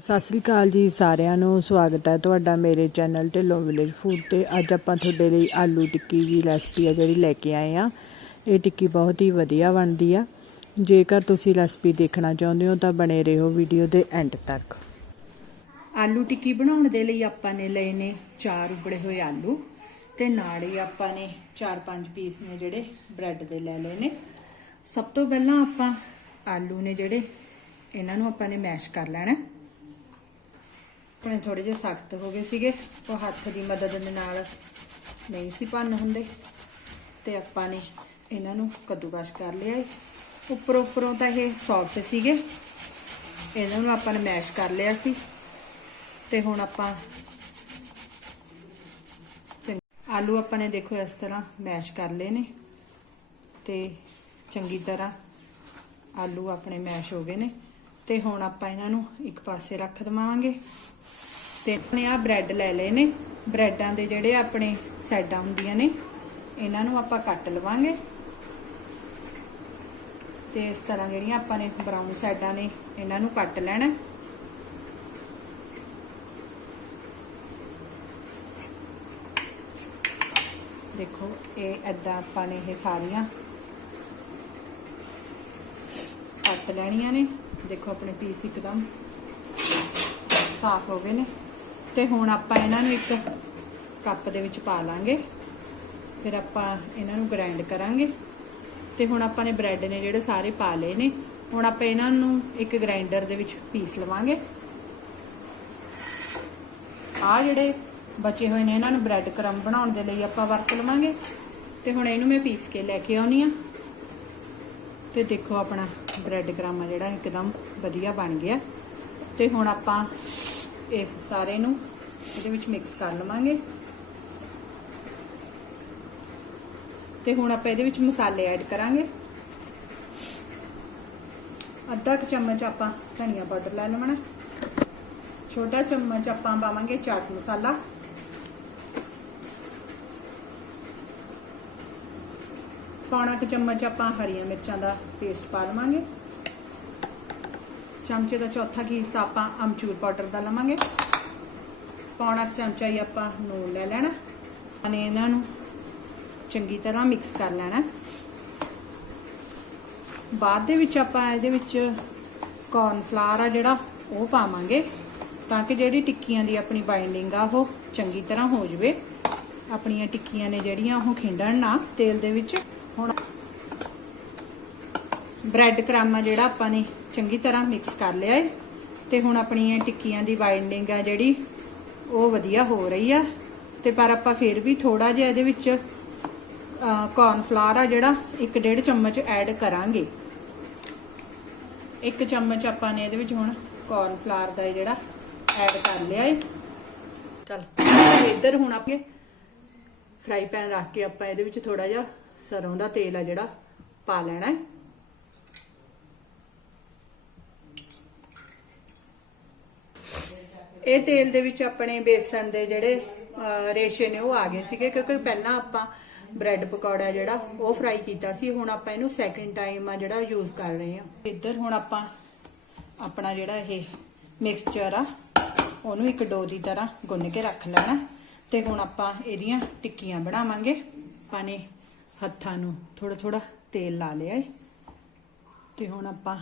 ਸਤਿ ਸ੍ਰੀ ਅਕਾਲ ਜੀ ਸਾਰਿਆਂ ਨੂੰ, ਸਵਾਗਤ ਹੈ ਤੁਹਾਡਾ ਮੇਰੇ ਚੈਨਲ ਢਿੱਲੋਂ ਵਿਲੇਜ ਫੂਡ ਤੇ। ਅੱਜ ਆਪਾਂ ਤੁਹਾਡੇ ਲਈ ਆਲੂ ਟਿੱਕੀ ਦੀ ਰੈਸਪੀ ਆ ਜਿਹੜੀ ਲੈ ਕੇ ਆਏ ਆ। ਇਹ ਟਿੱਕੀ ਬਹੁਤ ਹੀ ਵਧੀਆ ਬਣਦੀ ਆ। ਜੇਕਰ ਤੁਸੀਂ ਰੈਸਪੀ ਦੇਖਣਾ ਚਾਹੁੰਦੇ ਹੋ ਤਾਂ ਬਣੇ ਰਹੋ ਵੀਡੀਓ ਦੇ ਐਂਡ ਤੱਕ। ਆਲੂ ਟਿੱਕੀ ਬਣਾਉਣ ਦੇ ਲਈ ਆਪਾਂ ਨੇ ਲਏ ਨੇ ਚਾਰ ਉਬੜੇ ਹੋਏ ਆਲੂ ਤੇ ਨਾਲ ਹੀ ਆਪਾਂ ਨੇ 4-5 ਪੀਸ ਨੇ ਜਿਹੜੇ ਬ੍ਰੈਡ ਦੇ ਲੈ ਲਏ ਨੇ। ਸਭ ਤੋਂ ਪਹਿਲਾਂ ਆਪਾਂ ਆਲੂ ਨੇ ਜਿਹੜੇ ਇਹਨਾਂ ਨੂੰ ਆਪਾਂ ਨੇ ਮੈਸ਼ ਕਰ ਲੈਣਾ ਆਪਣੇ ਥੋੜੇ ਜਿਹਾ ਸਖਤ ਹੋ ਗਏ ਸੀਗੇ, ਉਹ ਹੱਥ ਦੀ ਮਦਦ ਦੇ ਨਾਲ ਨਹੀਂ ਸੀ ਭੰਨ ਹੁੰਦੇ। ਤੇ ਆਪਾਂ ਨੇ ਇਹਨਾਂ ਨੂੰ ਕੱਦੂਕਸ਼ ਕਰ ਲਿਆ ਏ। ਉੱਪਰੋਂ ਉੱਪਰੋਂ ਤਾਂ ਇਹ ਸੌਫਟ ਸੀਗੇ। ਇਹਨਾਂ ਨੂੰ ਆਪਾਂ ਨੇ ਮੈਸ਼ ਕਰ ਲਿਆ ਸੀ। ਤੇ ਹੁਣ ਆਪਾਂ ਚੰਗ- ਆਲੂ ਆਪਾਂ ਨੇ ਦੇਖੋ ਇਸ ਤਰ੍ਹਾਂ ਮੈਸ਼ ਕਰ ਲਏ ਨੇ। ਤੇ ਚੰਗੀ ਤਰ੍ਹਾਂ ਆਲੂ ਆਪਣੇ ਮੈਸ਼ ਹੋ ਗਏ ਨੇ। ਤੇ ਹੁਣ ਆਪਾਂ ਇਹਨਾਂ ਨੂੰ ਇੱਕ ਪਾਸੇ ਰੱਖ ਦਵਾਂਗੇ। ਤੇ ਆਪਣੇ ਆ ਬ੍ਰੈਡ ਲੈ ਲਏ ਨੇ। ਬ੍ਰੈਡਾਂ ਦੇ ਜਿਹੜੇ ਆਪਣੇ ਸਾਈਡਾਂ ਹੁੰਦੀਆਂ ਨੇ, ਇਹਨਾਂ ਨੂੰ ਆਪਾਂ ਕੱਟ ਲਵਾਂਗੇ। ਤੇ ਇਸ ਤਰ੍ਹਾਂ ਜਿਹੜੀਆਂ ਆਪਾਂ ਨੇ ਬਰਾਊਨ ਸਾਈਡਾਂ ਨੇ, ਇਹਨਾਂ ਨੂੰ ਕੱਟ ਲੈਣਾ। ਦੇਖੋ, ਇਹ ਐਦਾਂ ਆਪਾਂ ਨੇ ਇਹ ਸਾਰੀਆਂ ਕੱਟ ਲੈਣੀਆਂ ਨੇ। ਦੇਖੋ ਆਪਣੇ ਪੀਸ ਇੱਕਦਮ ਸਾਫ਼ ਹੋ ਗਏ ਨੇ। ਤੇ ਹੁਣ ਆਪਾਂ ਇਹਨਾਂ ਨੂੰ ਇੱਕ ਕੱਪ ਦੇ ਵਿੱਚ ਪਾ ਲਾਂਗੇ। ਫਿਰ ਆਪਾਂ ਇਹਨਾਂ ਨੂੰ ਗ੍ਰਾਈਂਡ ਕਰਾਂਗੇ। ਤੇ ਹੁਣ ਆਪਾਂ ਨੇ ਬ੍ਰੈਡ ਨੇ ਜਿਹੜੇ ਸਾਰੇ ਪਾ ਲਏ ਨੇ। ਹੁਣ ਆਪਾਂ ਇਹਨਾਂ ਨੂੰ ਇੱਕ ਗ੍ਰਾਈਂਡਰ ਦੇ ਵਿੱਚ ਪੀਸ ਲਵਾਂਗੇ। ਆ ਜਿਹੜੇ ਬਚੇ ਹੋਏ ਨੇ, ਇਹਨਾਂ ਨੂੰ ਬ੍ਰੈਡ ਕਰਮ ਬਣਾਉਣ ਦੇ ਲਈ ਆਪਾਂ ਵਰਤ ਲਵਾਂਗੇ। ਤੇ ਹੁਣ ਇਹਨੂੰ ਮੈਂ ਪੀਸ ਕੇ ਲੈ ਕੇ ਆਉਣੀ ਆ। ਤੇ ਦੇਖੋ ਆਪਣਾ ਬ੍ਰੈਡ ਕਰਮ ਜਿਹੜਾ ਇੱਕਦਮ ਵਧੀਆ ਬਣ ਗਿਆ। ਤੇ ਹੁਣ ਆਪਾਂ ਇਸ ਸਾਰੇ ਨੂੰ ਇਹਦੇ ਵਿੱਚ ਮਿਕਸ ਕਰ ਲਵਾਂਗੇ। ਤੇ ਹੁਣ ਆਪਾਂ ਇਹਦੇ ਵਿੱਚ ਮਸਾਲੇ ਐਡ ਕਰਾਂਗੇ। ਅੱਧਾ ਕੁ ਚਮਚ ਆਪਾਂ ਧਨੀਆ ਪਾਊਡਰ ਲੈ ਲਵਾਂਗੇ। ਛੋਟਾ ਚਮਚ ਆਪਾਂ ਪਾਵਾਂਗੇ ਚਾਟ ਮਸਾਲਾ। ਪੌਣਾ ਕੁ ਚਮਚ ਆਪਾਂ ਹਰੀਆਂ ਮਿਰਚਾਂ ਦਾ ਪੇਸਟ ਪਾ ਲਵਾਂਗੇ। ਚਮਚੇ ਦਾ ਚੌਥਾ ਕੀ ਹਿੱਸਾ ਆਪਾਂ ਅਮਚੂਰ ਪਾਊਡਰ ਦਾ ਲਵਾਂਗੇ। ਪੌਣਾ ਕੁ ਚਮਚਾ ਹੀ ਆਪਾਂ ਨੂਨ ਲੈ ਲੈਣਾ। અને ਇਹਨਾਂ ਨੂੰ ਚੰਗੀ ਤਰ੍ਹਾਂ ਮਿਕਸ ਕਰ ਲੈਣਾ। ਬਾਅਦ ਦੇ ਵਿੱਚ ਆਪਾਂ ਇਹਦੇ ਵਿੱਚ ਕੌਰਨ ਫਲਾਰ ਆ ਜਿਹੜਾ, ਉਹ ਪਾਵਾਂਗੇ ਤਾਂ ਕਿ ਜਿਹੜੀ ਟਿੱਕੀਆਂ ਦੀ ਆਪਣੀ ਬਾਈਂਡਿੰਗ ਆ, ਉਹ ਚੰਗੀ ਤਰ੍ਹਾਂ ਹੋ ਜਵੇ। ਆਪਣੀਆਂ ਟਿੱਕੀਆਂ ਨੇ ਜਿਹੜੀਆਂ ਉਹ ਖਿੰਡਣ ਨਾ, ਤੇਲ ਦੇ ਵਿੱਚ। ਬ੍ਰੈਡ ਕਰਾਮਾ ਜਿਹੜਾ ਆਪਾਂ ਨੇ ਚੰਗੀ ਤਰ੍ਹਾਂ ਮਿਕਸ ਕਰ ਲਿਆ ਹੈ ਤੇ ਹੁਣ ਆਪਣੀਆਂ ਟਿੱਕੀਆਂ ਦੀ ਬਾਈਂਡਿੰਗ ਆ ਜਿਹੜੀ, ਉਹ ਵਧੀਆ ਹੋ ਰਹੀ ਆ। ਤੇ ਪਰ ਆਪਾਂ ਫਿਰ ਵੀ ਥੋੜਾ ਜਿਹਾ ਇਹਦੇ ਵਿੱਚ ਕੌਰਨ ਫਲਾਰ ਆ ਜਿਹੜਾ 1.5 ਚਮਚ ਐਡ ਕਰਾਂਗੇ। ਇੱਕ ਚਮਚ ਆਪਾਂ ਨੇ ਇਹਦੇ ਵਿੱਚ ਹੁਣ ਕੌਰਨ ਫਲਾਰ ਦਾ ਜਿਹੜਾ ਐਡ ਕਰ ਲਿਆ ਏ। ਚਲ, ਇੱਧਰ ਹੁਣ ਆਪਕੇ ਫਰਾਈ ਪੈਨ ਰੱਖ ਕੇ ਆਪਾਂ ਇਹਦੇ ਵਿੱਚ ਥੋੜਾ ਜਿਹਾ ਸਰੋਂ ਦਾ ਤੇਲ ਆ ਜਿਹੜਾ ਪਾ ਲੈਣਾ ਹੈ ਇਹ ਤੇਲ ਦੇ ਵਿੱਚ ਆਪਣੇ ਬੇਸਣ ਦੇ ਜਿਹੜੇ ਰੇਸ਼ੇ ਨੇ ਉਹ ਆ ਗਏ ਸੀਗੇ ਕਿਉਂਕਿ ਪਹਿਲਾਂ ਆਪਾਂ ਬ੍ਰੈਡ ਪਕੌੜਾ ਜਿਹੜਾ ਉਹ ਫਰਾਈ ਕੀਤਾ ਸੀ, ਹੁਣ ਆਪਾਂ ਇਹਨੂੰ ਸੈਕਿੰਡ ਟਾਈਮ ਆ ਜਿਹੜਾ ਯੂਜ਼ ਕਰ ਰਹੇ ਹਾਂ। ਇੱਧਰ ਹੁਣ ਆਪਾਂ ਆਪਣਾ ਜਿਹੜਾ ਇਹ ਮਿਕਸਚਰ ਆ, ਉਹਨੂੰ ਇੱਕ ਡੋ ਦੀ ਤਰ੍ਹਾਂ ਗੁੰਨ ਕੇ ਰੱਖ ਲੈਣਾ। ਤੇ ਹੁਣ ਆਪਾਂ ਇਹਦੀਆਂ ਟਿੱਕੀਆਂ ਬਣਾਵਾਂਗੇ। ਪਾਣੇ ਹੱਥਾਂ ਨੂੰ ਥੋੜਾ ਥੋੜਾ ਤੇਲ ਲਾ ਲਿਆ ਏ। ਤੇ ਹੁਣ ਆਪਾਂ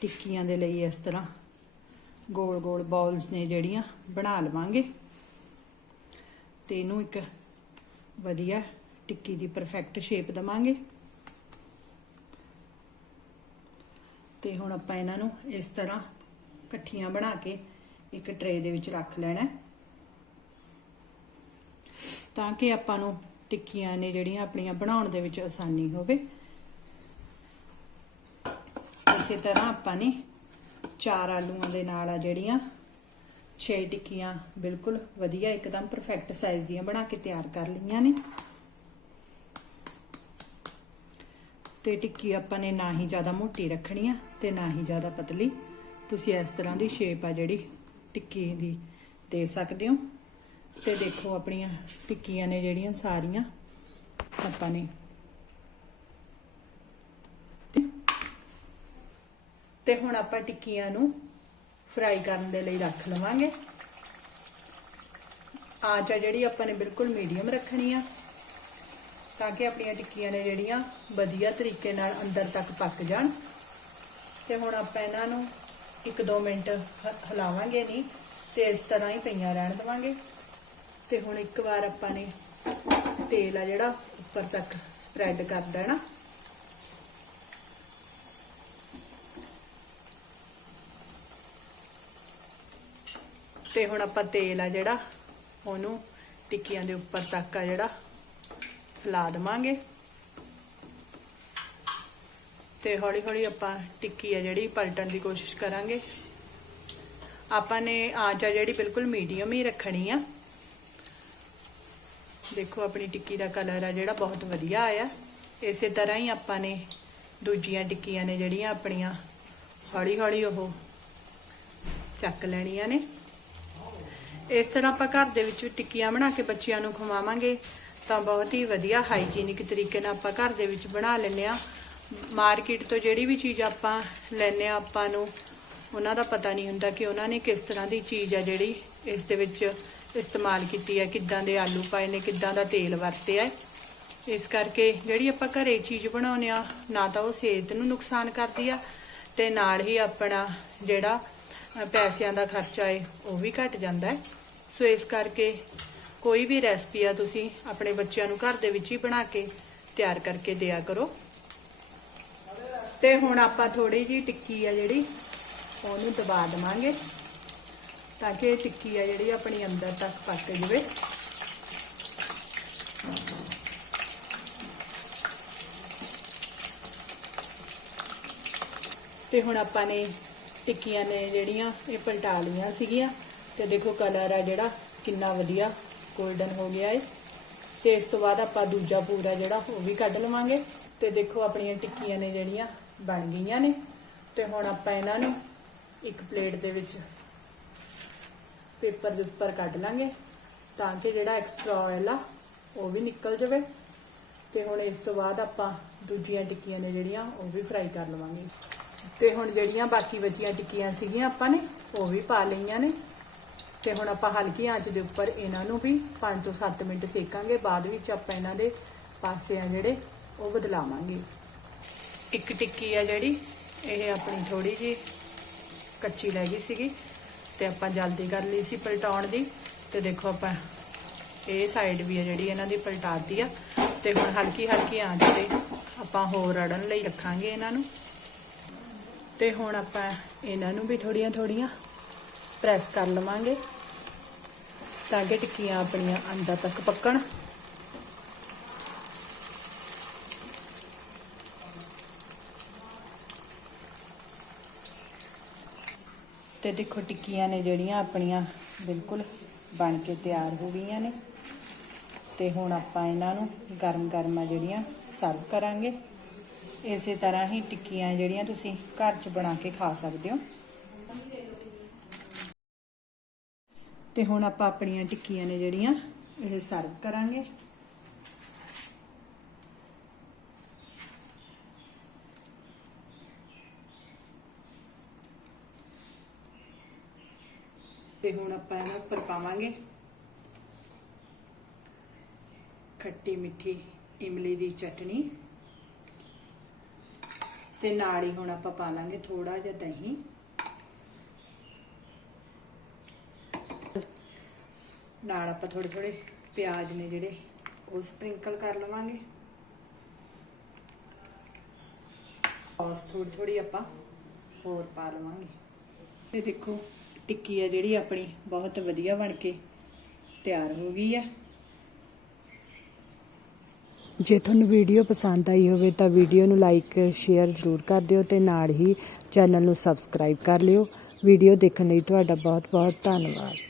ਟਿੱਕੀਆਂ ਦੇ ਲਈ ਇਸ ਤਰ੍ਹਾਂ ਗੋਲ ਗੋਲ ਬਾਲਸ ਨੇ ਜਿਹੜੀਆਂ ਬਣਾ ਲਵਾਂਗੇ। ਤੇ ਇਹਨੂੰ ਇੱਕ ਵਧੀਆ ਟਿੱਕੀ ਦੀ ਪਰਫੈਕਟ ਸ਼ੇਪ ਦਵਾਂਗੇ। ਤੇ ਹੁਣ ਆਪਾਂ ਇਹਨਾਂ ਨੂੰ ਇਸ ਤਰ੍ਹਾਂ ਇਕੱਠੀਆਂ ਬਣਾ ਕੇ ਇੱਕ ਟਰੇ ਦੇ ਵਿੱਚ ਰੱਖ ਲੈਣਾ। ਤਾਂ ਕਿ ਆਪਾਂ ਨੂੰ ਟਿੱਕੀਆਂ ਨੇ ਜਿਹੜੀਆਂ ਆਪਣੀਆਂ ਬਣਾਉਣ ਦੇ ਵਿੱਚ ਆਸਾਨੀ ਹੋਵੇ। ਇਸੇ ਤਰ੍ਹਾਂ ਆਪਾਂ ਨੇ ਚਾਰ ਆਲੂਆਂ ਦੇ ਨਾਲ ਆ ਜਿਹੜੀਆਂ। 6 ਟਿੱਕੀਆਂ, ਬਿਲਕੁਲ ਵਧੀਆ, ਇੱਕਦਮ ਪਰਫੈਕਟ ਸਾਈਜ਼ ਦੀਆਂ ਬਣਾ ਕੇ ਤਿਆਰ ਕਰ ਲਈਆਂ ਨੇ। ਤੇ ਟਿੱਕੀ ਆਪਾਂ ਨੇ ਨਾ ਹੀ ਜ਼ਿਆਦਾ ਮੋਟੀ ਰੱਖਣੀ ਆ ਤੇ ਨਾ ਹੀ ਜ਼ਿਆਦਾ ਪਤਲੀ। ਤੁਸੀਂ ਇਸ ਤਰ੍ਹਾਂ ਦੀ ਸ਼ੇਪ ਆ ਜਿਹੜੀ ਟਿੱਕੀ ਦੀ ਦੇ ਸਕਦੇ ਹੋ। ਤੇ ਦੇਖੋ ਆਪਣੀਆਂ ਟਿੱਕੀਆਂ ਨੇ ਜਿਹੜੀਆਂ ਸਾਰੀਆਂ ਆਪਾਂ ਨੇ ਤੇ ਹੁਣ ਆਪਾਂ ਟਿੱਕੀਆਂ ਨੂੰ ਫਰਾਈ ਕਰਨ ਦੇ ਲਈ ਰੱਖ ਲਵਾਂਗੇ। ਆਂਚ ਆ ਜਿਹੜੀ ਆਪਾਂ ਨੇ ਬਿਲਕੁਲ ਮੀਡੀਅਮ ਰੱਖਣੀ ਆ, ਤਾਂ ਕਿ ਆਪਣੀਆਂ ਟਿੱਕੀਆਂ ਨੇ ਜਿਹੜੀਆਂ ਵਧੀਆ ਤਰੀਕੇ ਨਾਲ ਅੰਦਰ ਤੱਕ ਪੱਕ ਜਾਣ। ਤੇ ਹੁਣ ਆਪਾਂ ਇਹਨਾਂ ਨੂੰ 1-2 ਮਿੰਟ ਹ- ਹਿਲਾਵਾਂਗੇ ਨਹੀਂ, ਤੇ ਇਸ ਤਰ੍ਹਾਂ ਹੀ ਪਈਆਂ ਰਹਿਣ ਦੇਵਾਂਗੇ। ਤੇ ਹੁਣ ਇੱਕ ਵਾਰ ਆਪਾਂ ਨੇ ਤੇਲ ਆ ਜਿਹੜਾ ਉੱਪਰ ਤੱਕ ਸਪਰੈਡ ਕਰ ਦੇਣਾ। ਤੇ ਹੁਣ ਆਪਾਂ ਤੇਲ ਆ ਜਿਹੜਾ, ਉਹਨੂੰ ਟਿੱਕੀਆਂ ਦੇ ਉੱਪਰ ਤੱਕ ਆ ਜਿਹੜਾ, ਲਾ ਦਵਾਂਗੇ। ਤੇ ਹੌਲੀ ਹੌਲੀ ਆਪਾਂ ਟਿੱਕੀ ਆ ਜਿਹੜੀ ਪਲਟਣ ਦੀ ਕੋਸ਼ਿਸ਼ ਕਰਾਂਗੇ। ਆਪਾਂ ਨੇ ਆਂਚ ਆ ਜਿਹੜੀ ਬਿਲਕੁਲ ਮੀਡੀਅਮ ਹੀ ਰੱਖਣੀ ਆ। ਦੇਖੋ ਆਪਣੀ ਟਿੱਕੀ ਦਾ ਕਲਰ ਆ ਜਿਹੜਾ ਬਹੁਤ ਵਧੀਆ ਆਇਆ। ਇਸੇ ਤਰ੍ਹਾਂ ਹੀ ਆਪਾਂ ਨੇ ਦੂਜੀਆਂ ਟਿੱਕੀਆਂ ਨੇ ਜਿਹੜੀਆਂ ਆਪਣੀਆਂ ਹੌਲੀ ਹੌਲੀ ਉਹ ਚੱਕ ਲੈਣੀਆਂ ਨੇ। ਇਸ ਤਰ੍ਹਾਂ ਆਪਾਂ ਘਰ ਦੇ ਵਿੱਚ ਟਿੱਕੀਆਂ ਬਣਾ ਕੇ ਬੱਚਿਆਂ ਨੂੰ ਖਵਾਵਾਂਗੇ, ਤਾਂ ਬਹੁਤ ਹੀ ਵਧੀਆ ਹਾਈਜੀਨਿਕ ਤਰੀਕੇ ਨਾਲ ਆਪਾਂ ਘਰ ਦੇ ਵਿੱਚ ਬਣਾ ਲੈਂਦੇ ਆ ਮਾਰਕੀਟ ਤੋਂ ਜਿਹੜੀ ਵੀ ਚੀਜ਼ ਆਪਾਂ ਲੈਂਦੇ ਆ ਆਪਾਂ ਨੂੰ, ਉਹਨਾਂ ਦਾ ਪਤਾ ਨਹੀਂ ਹੁੰਦਾ ਕਿ ਉਹਨਾਂ ਨੇ ਕਿਸ ਤਰ੍ਹਾਂ ਦੀ ਚੀਜ਼ ਆ ਜਿਹੜੀ ਇਸ ਦੇ ਵਿੱਚ ਇਸਤੇਮਾਲ ਕੀਤੀ ਹੈ, ਕਿੱਦਾਂ ਦੇ ਆਲੂ ਪਾਏ ਨੇ, ਕਿੱਦਾਂ ਦਾ ਤੇਲ ਵਰਤਿਆ ਹੈ। ਇਸ ਕਰਕੇ ਜਿਹੜੀ ਆਪਾਂ ਘਰੇ ਚੀਜ਼ ਬਣਾਉਂਦੇ ਆ ਨਾ ਤਾਂ ਉਹ ਸਿਹਤ ਨੂੰ ਨੁਕਸਾਨ ਕਰਦੀ ਆ, ਤੇ ਨਾਲ ਹੀ ਆਪਣਾ ਜਿਹੜਾ ਪੈਸਿਆਂ ਦਾ ਖਰਚਾ ਹੈ, ਉਹ ਵੀ ਘਟ ਜਾਂਦਾ ਹੈ। ਸੋ ਇਸ ਕਰਕੇ ਕੋਈ ਵੀ ਰੈਸਪੀ ਆ ਤੁਸੀਂ ਆਪਣੇ ਬੱਚਿਆਂ ਨੂੰ ਘਰ ਦੇ ਵਿੱਚ ਹੀ ਬਣਾ ਕੇ ਤਿਆਰ ਕਰਕੇ ਦਿਆ ਕਰੋ। ਤੇ ਹੁਣ ਆਪਾਂ ਥੋੜੀ ਜੀ ਟਿੱਕੀ ਆ ਜਿਹੜੀ, ਉਹਨੂੰ ਦਬਾ ਦਵਾਂਗੇ ਤਾਂ ਕਿ ਇਹ ਟਿੱਕੀ ਆ ਜਿਹੜੀ ਆਪਣੀ ਅੰਦਰ ਤੱਕ ਪੱਕ ਜਾਵੇ। ਤੇ ਹੁਣ ਆਪਾਂ ਨੇ ਟਿੱਕੀਆਂ ਨੇ ਜਿਹੜੀਆਂ, ਇਹ ਪਲਟਾ ਲਈਆਂ ਸੀਗੀਆਂ। ਤੇ ਦੇਖੋ ਕਲਰ ਆ ਜਿਹੜਾ, ਕਿੰਨਾ ਵਧੀਆ 골ਡਨ ਹੋ ਗਿਆ ਏ। ਤੇ ਇਸ ਤੋਂ ਬਾਅਦ ਆਪਾਂ ਦੂਜਾ ਪੂਰਾ ਜਿਹੜਾ, ਉਹ ਵੀ ਕੱਢ ਲਵਾਂਗੇ। ਤੇ ਦੇਖੋ ਆਪਣੀਆਂ ਟਿੱਕੀਆਂ ਨੇ ਜਿਹੜੀਆਂ, ਬਣ ਗਈਆਂ ਨੇ। ਤੇ ਹੁਣ ਆਪਾਂ ਇਹਨਾਂ ਨੂੰ ਇੱਕ ਪਲੇਟ ਦੇ ਵਿੱਚ ਪੇਪਰ ਦੇ ਉੱਪਰ ਕੱਢ ਲਾਂਗੇ, ਤਾਂ ਕਿ ਜਿਹੜਾ ਐਕਸਟਰਾ ਆਇਲ ਆ, ਉਹ ਵੀ ਨਿਕਲ ਜਾਵੇ। ਤੇ ਹੁਣ ਇਸ ਤੋਂ ਬਾਅਦ ਆਪਾਂ ਦੂਜੀਆਂ ਟਿੱਕੀਆਂ ਨੇ ਜਿਹੜੀਆਂ, ਉਹ ਵੀ ਫਰਾਈ ਕਰ ਲਵਾਂਗੇ। ਤੇ ਹੁਣ ਜਿਹੜੀਆਂ ਬਾਕੀ ਬਚੀਆਂ ਟਿੱਕੀਆਂ ਸੀਗੀਆਂ ਆਪਾਂ ਨੇ, ਉਹ ਵੀ ਪਾ ਲਈਆਂ ਨੇ। ਤੇ ਹੁਣ ਆਪਾਂ ਹਲਕੀ ਆਂਚ ਦੇ ਉੱਪਰ ਇਹਨਾਂ ਨੂੰ ਵੀ 5 ਤੋਂ 7 ਮਿੰਟ ਸੇਕਾਂਗੇ। ਬਾਅਦ ਵਿੱਚ ਆਪਾਂ ਇਹਨਾਂ ਦੇ ਪਾਸੇ ਆ ਜਿਹੜੇ, ਉਹ ਬਦਲਾਵਾਂਗੇ। ਇੱਕ ਟਿੱਕੀ ਆ ਜਿਹੜੀ, ਇਹ ਆਪਣੀ ਥੋੜੀ ਜੀ ਕੱਚੀ ਲੈ ਗਈ ਸੀਗੀ ਤੇ ਆਪਾਂ ਜਲਦੀ ਕਰ ਲਈ ਸੀ ਪਲਟਾਉਣ ਦੀ। ਤੇ ਦੇਖੋ ਆਪਾਂ, ਇਹ ਸਾਈਡ ਵੀ ਆ ਜਿਹੜੀ ਇਹਨਾਂ ਦੀ ਪਲਟਾਤੀ ਆ। ਤੇ ਹੁਣ ਹਲਕੀ ਹਲਕੀ ਆਂਚ ਤੇ ਆਪਾਂ ਹੋਰ ਰੜਨ ਲਈ ਰੱਖਾਂਗੇ ਇਹਨਾਂ ਨੂੰ। ਤੇ ਹੁਣ ਆਪਾਂ ਇਹਨਾਂ ਨੂੰ ਵੀ ਥੋੜੀਆਂ ਥੋੜੀਆਂ ਪ੍ਰੈਸ ਕਰ ਲਵਾਂਗੇ ਤਾਂ ਕਿ ਟਿੱਕੀਆਂ ਆਪਣੀਆਂ ਅੰਦਰ ਤੱਕ ਪੱਕਣ। ਤੇ ਦੇਖੋ ਟਿੱਕੀਆਂ ਨੇ ਜਿਹੜੀਆਂ ਆਪਣੀਆਂ ਬਿਲਕੁਲ ਬਣ ਕੇ ਤਿਆਰ ਹੋ ਗਈਆਂ ਨੇ। ਤੇ ਹੁਣ ਆਪਾਂ ਇਹਨਾਂ ਨੂੰ ਗਰਮ ਗਰਮਾ ਜਿਹੜੀਆਂ ਸਰਵ ਕਰਾਂਗੇ। ਇਸੇ ਤਰ੍ਹਾਂ ਹੀ ਟਿੱਕੀਆਂ ਜਿਹੜੀਆਂ ਤੁਸੀਂ ਘਰ 'ਚ ਬਣਾ ਕੇ ਖਾ ਸਕਦੇ ਹੋ। ਤੇ ਹੁਣ ਆਪਾਂ ਆਪਣੀਆਂ ਟਿੱਕੀਆਂ ਨੇ ਜਿਹੜੀਆਂ, ਇਹ ਸਰਵ ਕਰਾਂਗੇ। ਤੇ ਹੁਣ ਆਪਾਂ ਇਹਨਾਂ ਉੱਪਰ ਪਾਵਾਂਗੇ। ਖੱਟੀ ਮਿੱਠੀ ਇਮਲੀ ਦੀ ਚਟਣੀ ਤੇ ਨਾਲ ਹੀ ਹੁਣ ਆਪਾਂ ਪਾ ਲਾਂਗੇ ਥੋੜਾ ਜਿਹਾ ਦਹੀਂ। ਨਾਲ ਆਪਾਂ ਥੋੜੇ ਥੋੜੇ ਪਿਆਜ਼ ਨੇ ਜਿਹੜੇ ਉਹ ਸਪ੍ਰਿੰਕਲ ਕਰ ਲਵਾਂਗੇ। ਸੌਸ ਥੋੜੀ ਥੋੜੀ ਆਪਾਂ ਹੋਰ ਪਾ ਲਵਾਂਗੇ। ਤੇ ਦੇਖੋ, ਟਿੱਕੀ ਆ ਜਿਹੜੀ ਆਪਣੀ, ਬਹੁਤ ਵਧੀਆ ਬਣ ਕੇ ਤਿਆਰ ਹੋ ਗਈ ਆ। ਜੇ ਤੁਹਾਨੂੰ ਵੀਡੀਓ ਪਸੰਦ ਆਈ ਹੋਵੇ ਤਾਂ ਵੀਡੀਓ ਨੂੰ ਲਾਈਕ ਸ਼ੇਅਰ ਜ਼ਰੂਰ ਕਰ ਦਿਓ ਤੇ ਨਾਲ ਹੀ ਚੈਨਲ ਨੂੰ ਸਬਸਕ੍ਰਾਈਬ ਕਰ ਲਿਓ। ਵੀਡੀਓ ਦੇਖਣ ਲਈ ਤੁਹਾਡਾ ਬਹੁਤ ਬਹੁਤ ਧੰਨਵਾਦ।